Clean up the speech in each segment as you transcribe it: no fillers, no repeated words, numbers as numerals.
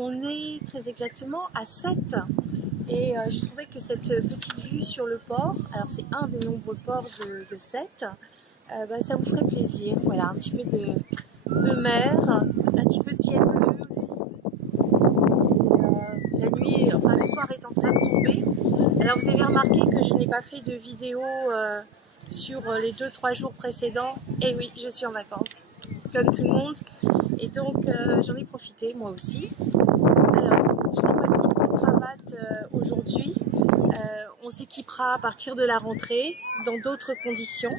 On est très exactement à 7 et je trouvais que cette petite vue sur le port, alors c'est un des nombreux ports de 7, ça vous ferait plaisir. Voilà, un petit peu de mer, un petit peu de ciel bleu aussi. La nuit, enfin le soir est en train de tomber. Alors vous avez remarqué que je n'ai pas fait de vidéo sur les 2-3 jours précédents. Et oui, je suis en vacances, comme tout le monde. Et donc j'en ai profité moi aussi. Alors, je n'ai pas de micro-cravate aujourd'hui. On s'équipera à partir de la rentrée, dans d'autres conditions.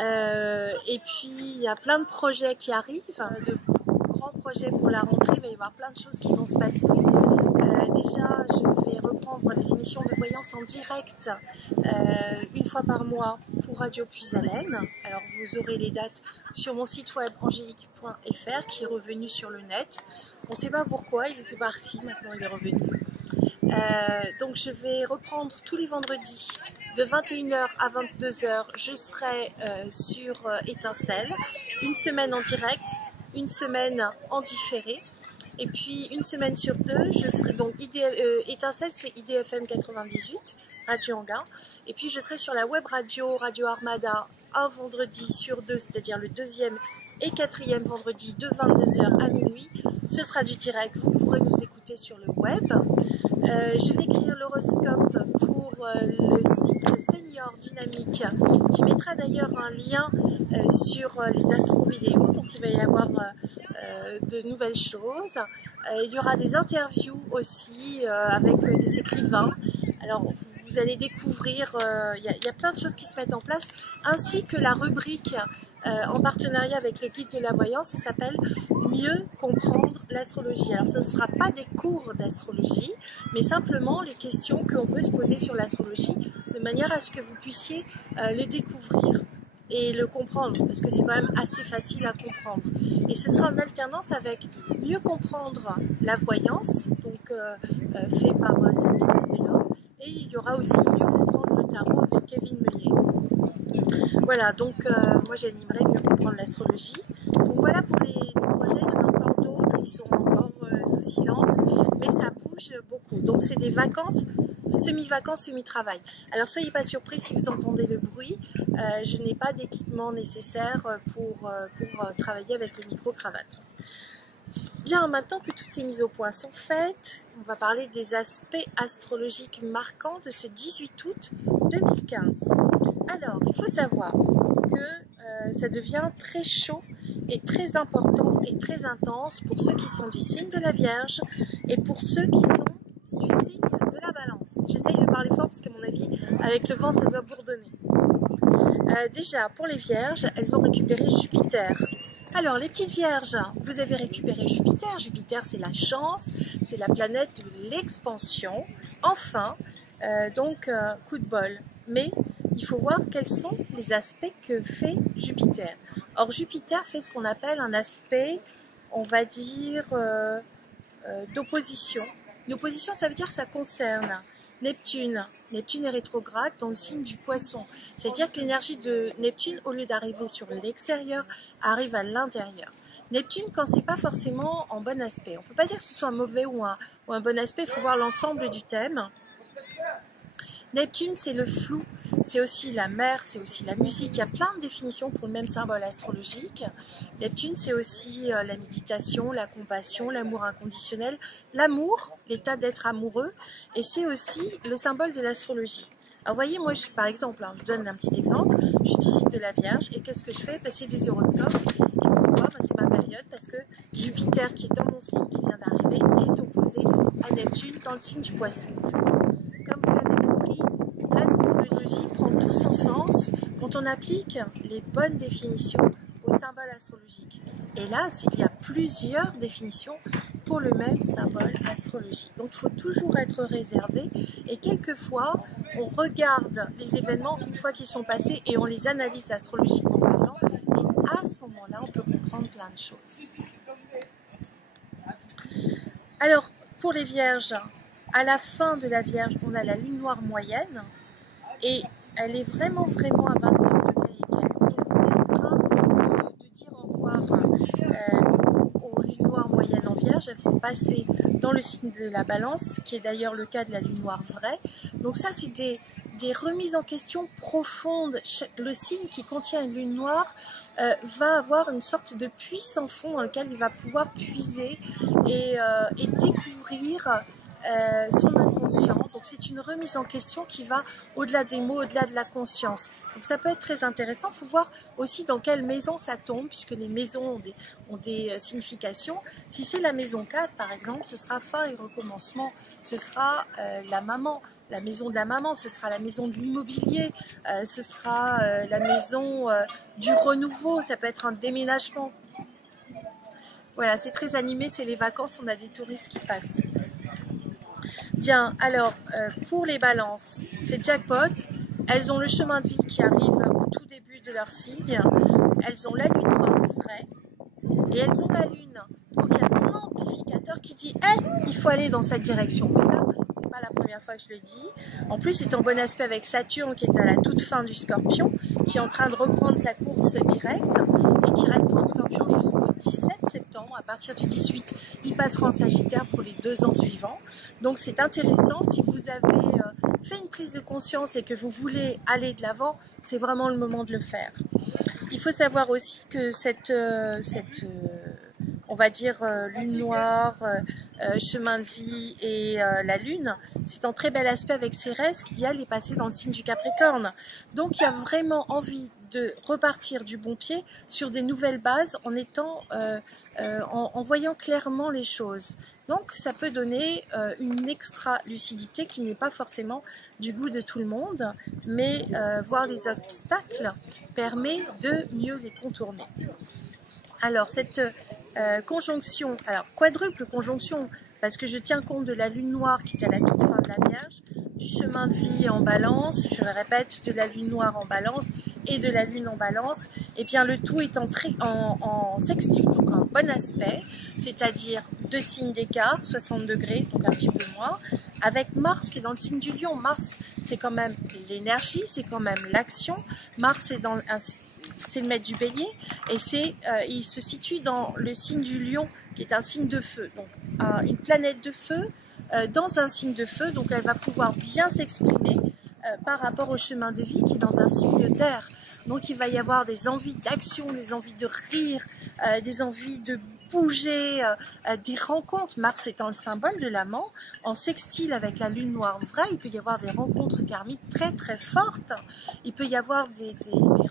Et puis, il y a plein de projets qui arrivent, de grands projets pour la rentrée. Il va y avoir plein de choses qui vont se passer. Déjà, je vais reprendre les émissions de voyance en direct une fois par mois pour Radio Puisalène. Alors, vous aurez les dates sur mon site web angélique.fr qui est revenu sur le net. On ne sait pas pourquoi, il était parti, maintenant il est revenu. Donc, je vais reprendre tous les vendredis de 21h à 22h. Je serai sur Étincelle, une semaine en direct, une semaine en différé. Et puis une semaine sur deux, je serai donc Étincelle, c'est IDFM 98, Radio Anguin. Et puis je serai sur la web radio, Radio Armada, un vendredi sur deux, c'est-à-dire le deuxième et quatrième vendredi de 22h à minuit. Ce sera du direct, vous pourrez nous écouter sur le web. Je vais écrire l'horoscope pour le site Senior Dynamique, qui mettra d'ailleurs un lien sur les astro-vidéos, donc il va y avoir de nouvelles choses. Il y aura des interviews aussi avec des écrivains. Alors vous allez découvrir, il y a plein de choses qui se mettent en place, ainsi que la rubrique en partenariat avec le guide de la voyance, ça s'appelle Mieux comprendre l'astrologie. Alors ce ne sera pas des cours d'astrologie, mais simplement les questions qu'on peut se poser sur l'astrologie, de manière à ce que vous puissiez le découvrir et le comprendre, parce que c'est quand même assez facile à comprendre. Et ce sera en alternance avec Mieux comprendre la voyance, donc fait par Stanislas Delorme, et il y aura aussi Mieux comprendre le tarot avec Kevin Meunier. Voilà, donc moi j'animerai Mieux comprendre l'astrologie. Donc voilà pour les projets, il y en a encore d'autres, ils sont encore sous silence, mais ça bouge beaucoup. Donc c'est des vacances, semi-vacances, semi-travail. Alors soyez pas surpris si vous entendez le bruit, je n'ai pas d'équipement nécessaire pour travailler avec le micro-cravate. Bien, maintenant que toutes ces mises au point sont faites, on va parler des aspects astrologiques marquants de ce 18 août 2015. Alors, il faut savoir que ça devient très chaud et très important et très intense pour ceux qui sont du signe de la Vierge et pour ceux qui sont du signe de la Balance. J'essaye de parler fort parce qu'à mon avis, avec le vent, ça doit bourdonner. Déjà, pour les Vierges, elles ont récupéré Jupiter. Alors, les petites Vierges, vous avez récupéré Jupiter. Jupiter, c'est la chance, c'est la planète de l'expansion. Enfin, donc, coup de bol. Mais il faut voir quels sont les aspects que fait Jupiter. Or, Jupiter fait ce qu'on appelle un aspect, on va dire, d'opposition. L'opposition, ça veut dire que ça concerne Neptune. Neptune est rétrograde dans le signe du Poisson. C'est-à-dire que l'énergie de Neptune, au lieu d'arriver sur l'extérieur, arrive à l'intérieur. Neptune, quand c'est pas forcément en bon aspect. On peut pas dire que ce soit un mauvais ou un bon aspect, il faut voir l'ensemble du thème. Neptune, c'est le flou, c'est aussi la mer, c'est aussi la musique. Il y a plein de définitions pour le même symbole astrologique. Neptune, c'est aussi la méditation, la compassion, l'amour inconditionnel, l'amour, l'état d'être amoureux. Et c'est aussi le symbole de l'astrologie. Alors, vous voyez, moi, par exemple, je vous donne un petit exemple. Je suis du signe de la Vierge. Et qu'est-ce que je fais? C'est des horoscopes. Et pourquoi? C'est ma période. Parce que Jupiter, qui est dans mon signe, qui vient d'arriver, est opposé à Neptune dans le signe du Poisson. Comme vous l'avez compris, l'astrologie prend tout son sens quand on applique les bonnes définitions au symbole astrologique. Et là, il y a plusieurs définitions pour le même symbole astrologique. Donc, il faut toujours être réservé. Et quelquefois, on regarde les événements une fois qu'ils sont passés et on les analyse astrologiquement parlant. Et à ce apprendre plein de choses. Alors, pour les vierges, à la fin de la Vierge, on a la lune noire moyenne et elle est vraiment à 29 degrés et quelques. Donc on est en train de dire au revoir aux lunes noires moyennes en Vierge. Elles vont passer dans le signe de la Balance, qui est d'ailleurs le cas de la lune noire vraie. Donc ça, c'est des remises en question profondes. Le signe qui contient une lune noire va avoir une sorte de puits sans fond dans lequel il va pouvoir puiser et découvrir son inconscient. Donc c'est une remise en question qui va au-delà des mots, au-delà de la conscience. Donc ça peut être très intéressant. Il faut voir aussi dans quelle maison ça tombe, puisque les maisons ont des significations. Si c'est la maison 4 par exemple, ce sera fin et recommencement. Ce sera la maman, la maison de la maman, ce sera la maison de l'immobilier, ce sera la maison du renouveau, ça peut être un déménagement. Voilà, c'est très animé, c'est les vacances, on a des touristes qui passent. Bien, alors, pour les balances, c'est jackpot. Elles ont le chemin de vie qui arrive au tout début de leur signe. Elles ont la lune noire vraie. Et elles ont la lune. Donc, il y a un amplificateur qui dit hey, il faut aller dans cette direction. Mais ça, c'est pas la première fois que je le dis. En plus, c'est en bon aspect avec Saturne qui est à la toute fin du Scorpion, qui est en train de reprendre sa course directe et qui restera en Scorpion jusqu'au 17 septembre. À partir du 18, il passera en Sagittaire pour les 2 ans suivants. Donc, c'est intéressant. Si vous avez fait une prise de conscience et que vous voulez aller de l'avant, c'est vraiment le moment de le faire. Il faut savoir aussi que on va dire lune noire, chemin de vie et la lune, c'est en très bel aspect avec Cérès qui elle est passée dans le signe du Capricorne. Donc il y a vraiment envie de repartir du bon pied sur des nouvelles bases en étant en voyant clairement les choses. Donc ça peut donner une extra lucidité qui n'est pas forcément du goût de tout le monde, mais voir les obstacles permet de mieux les contourner. Alors cette conjonction, alors quadruple conjonction, parce que je tiens compte de la lune noire qui est à la toute fin de la Vierge, du chemin de vie en balance, je le répète, de la lune noire en balance et de la lune en balance, et bien le tout est en sextile, donc en bon aspect, c'est-à-dire 2 signes d'écart, 60 degrés, donc un petit peu moins, avec Mars qui est dans le signe du Lion. Mars, c'est quand même l'énergie, c'est quand même l'action. Mars est c'est le maître du Bélier et il se situe dans le signe du Lion qui est un signe de feu, donc une planète de feu dans un signe de feu, donc elle va pouvoir bien s'exprimer par rapport au chemin de vie qui est dans un signe d'air. Donc il va y avoir des envies d'action, des envies de rire, des envies de bouger, des rencontres. Mars étant le symbole de l'amant, en sextile avec la lune noire vraie, il peut y avoir des rencontres karmiques très très fortes. Il peut y avoir des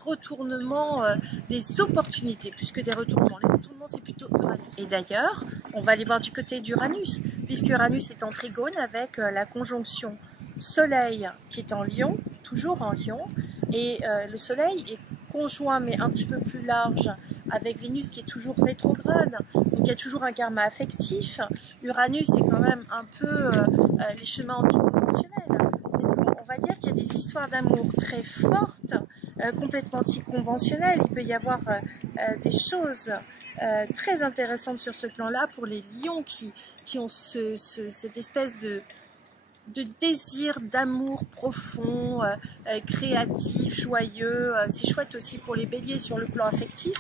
retournements, des opportunités, puisque des retournements. Les retournements, c'est plutôt Uranus. Et d'ailleurs, on va aller voir du côté d'Uranus, puisque Uranus est en trigone avec la conjonction Soleil qui est en Lion, toujours en Lion, et le Soleil est conjoint mais un petit peu plus large avec Vénus qui est toujours rétrograde, donc il y a toujours un karma affectif. Uranus est quand même un peu les chemins anticonventionnels, donc on va dire qu'il y a des histoires d'amour très fortes, complètement anticonventionnelles. Il peut y avoir des choses très intéressantes sur ce plan-là pour les lions qui ont cette espèce de désir, d'amour profond, créatif, joyeux. C'est chouette aussi pour les béliers sur le plan affectif.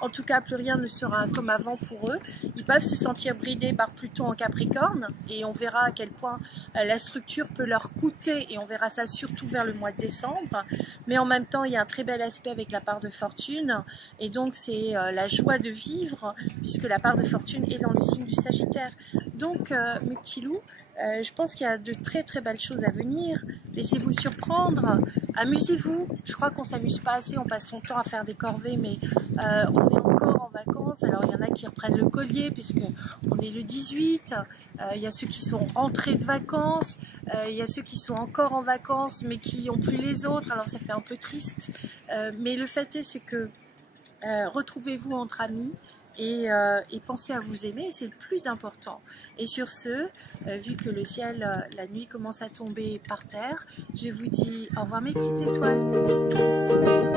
En tout cas, plus rien ne sera comme avant pour eux. Ils peuvent se sentir bridés par Pluton en Capricorne et on verra à quel point la structure peut leur coûter et on verra ça surtout vers le mois de décembre. Mais en même temps, il y a un très bel aspect avec la part de fortune et donc c'est la joie de vivre puisque la part de fortune est dans le signe du Sagittaire. Donc, mes petits loups, je pense qu'il y a de très très belles choses à venir. Laissez-vous surprendre, amusez-vous. Je crois qu'on s'amuse pas assez, on passe son temps à faire des corvées, mais on est encore en vacances. Alors il y en a qui reprennent le collier puisque on est le 18. Il y a ceux qui sont rentrés de vacances, il y a ceux qui sont encore en vacances mais qui n'ont plus les autres. Alors ça fait un peu triste, mais le fait est, c'est que retrouvez-vous entre amis. Et pensez à vous aimer, c'est le plus important. Et sur ce, vu que le ciel, la nuit commence à tomber par terre, je vous dis au revoir mes petites étoiles.